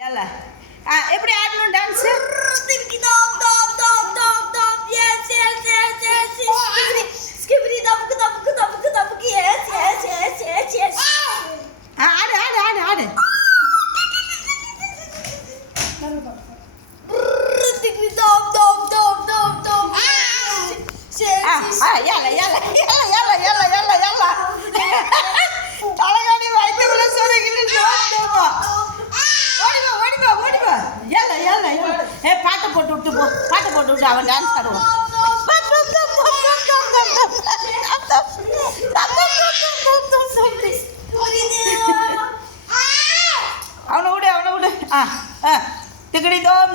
Yalla. Every afternoon dance. Skibbity dub yes. Add. Yalla. Talagani vaitukula sorakile ஓடிவா yalla பாட்டு போட்டு விட்டு அவன் டான்ஸ் ஆடுவான் அவனை விடு திகடி தோம்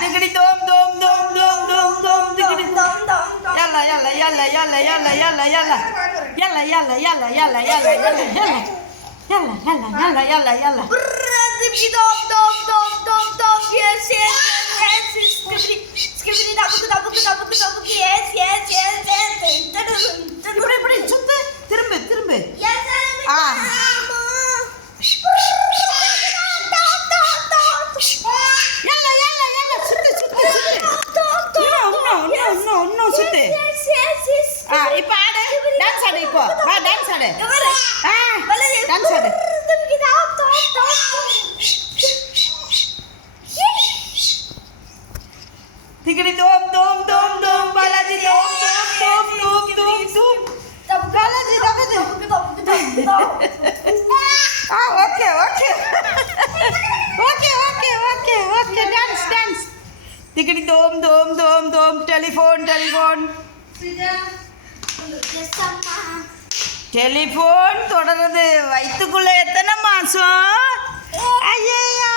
திகடி தோம் திகடி yalla இப்படி சுத்து திரும்ப சுத்து இப்ப ஆடு டான்ஸ் ஆடு இப்போ வா டான்ஸ் ஆடு டான்ஸ் ஆடு திகடி தோம் பாலாஜி தோம் பாலாஜி ஓகே டான்ஸ் திகடி தோம் டெலிஃபோன் தொடருது வயிற்றுக்குள்ள எத்தனை மாசம் ஐயா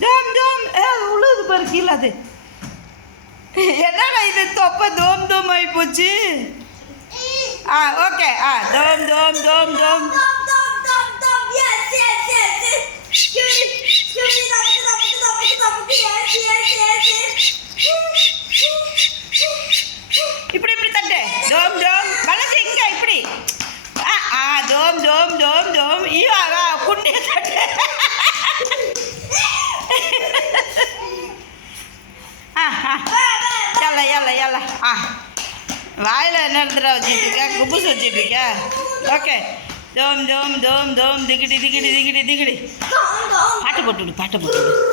தோம் உழுது பாரு கீழே அது என்னடா இது தொப்ப தோம் ஆகி போச்சு ஓகே தோம் இப்படி தட்டு தோம் வலது எங்க இப்படி தோம் ஈவா குண்டி தட்டு yalla வாயில என்ன எடுத்துட்டா வச்சுட்டு இருக்க குபுஸ் வச்சுட்டு இருக்க ஓகே தோம் திகிடி பாட்டு போட்டு விடு